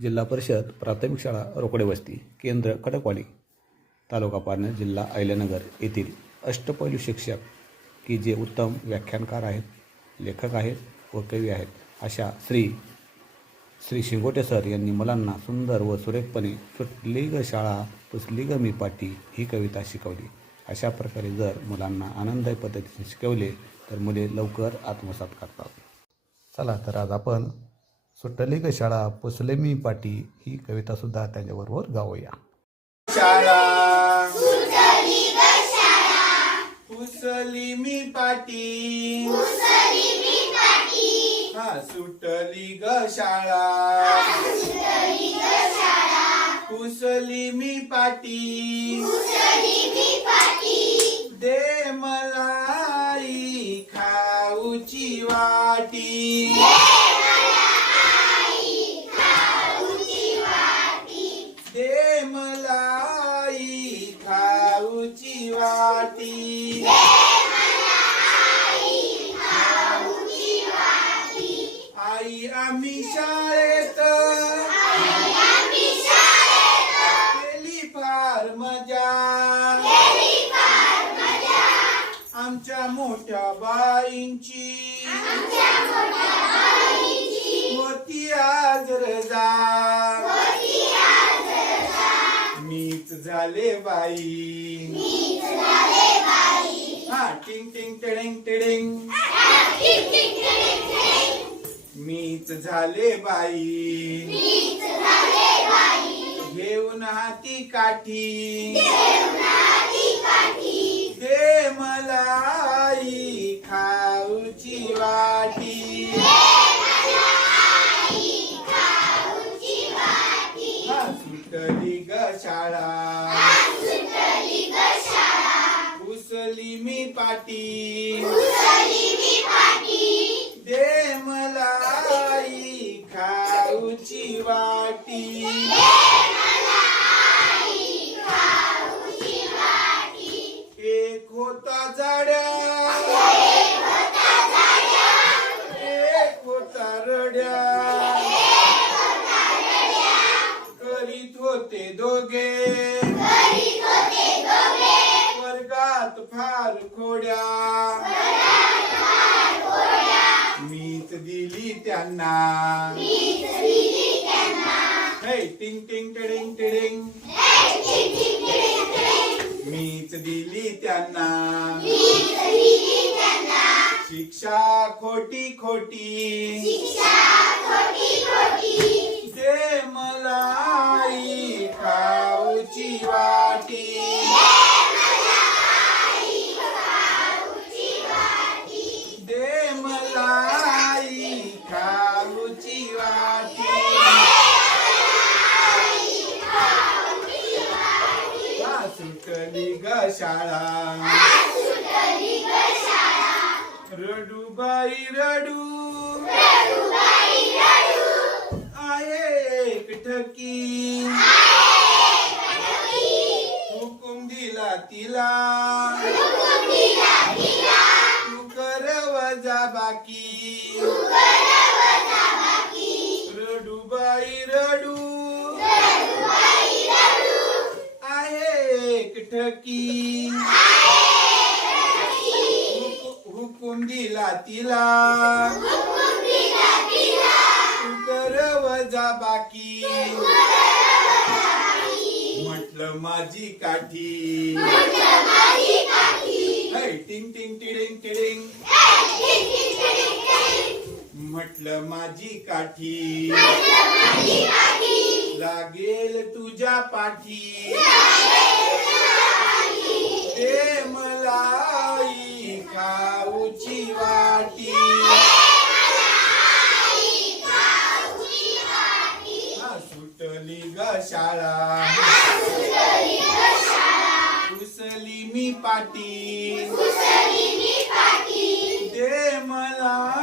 जिल्हा परिषद प्राथमिक शाळा रोकडे वस्ती केंद्र खडकवाली तालुका पारनेर जिल्हा अहिल्यानगर येथील अष्टपैलू शिक्षक की जे उत्तम व्याख्यानकार आहेत लेखक आहेत व कवी आहेत अशा श्री श्री शिंगोटे सर यांनी मुलांना सुंदर व सुरेखपणे सुटली ग शाळा पुसली ग मी पाटी ही कविता शिकवली. अशा प्रकारे जर मुलांना आनंददायी पद्धतीने शिकवले तर मुले लवकर आत्मसात करतात. चला तर आज आपण सुटली ग शाळा पुसले मी पाटी ही कवितासुद्धा त्यांच्याबरोबर गाऊया. शाळा. पुसली मी पाटी. हा सुटली ग शाळा. पुसली मी पाटी. दे मलाई खाऊची वाटी. वाटी आई आम्ही शाळेत. केली फार मजा. आमच्या मोठ्या बाईंची. होती झाले बाई. हा टिंग टिंग टिडिंग टिडिंग. मीच झाले बाई. घेऊन हाती काठी. दे मला. शाळा. उसली मी पाटी. दे मलाई खाऊची वाटी. एक होता जाड्या. होते दोघे. वर्गात फार खोड्या. मीच दिली त्यांना. हे टिंग टिंग टिडिंग टिडिंग. मीच दिली त्यांना. शिक्षा खोटी खोटी. दे मलाई सुटली ग शाळा. रडू बाई रडू. आहे एक ठकी. हुकुम दिला तिला. तू कर वजा बाकी. एक ठकी हुकुम दिला तिला. तू कर वजा बाकी. म्हटलं माझी काठी. टिंग टिंग टिडिंग टिडिंग. म्हटलं माझी काठी. लागेल तुझ्या पाठी. मलाई खाऊची वाटी. सुटली ग शाळा. उसली मी पाटी. दे मलाई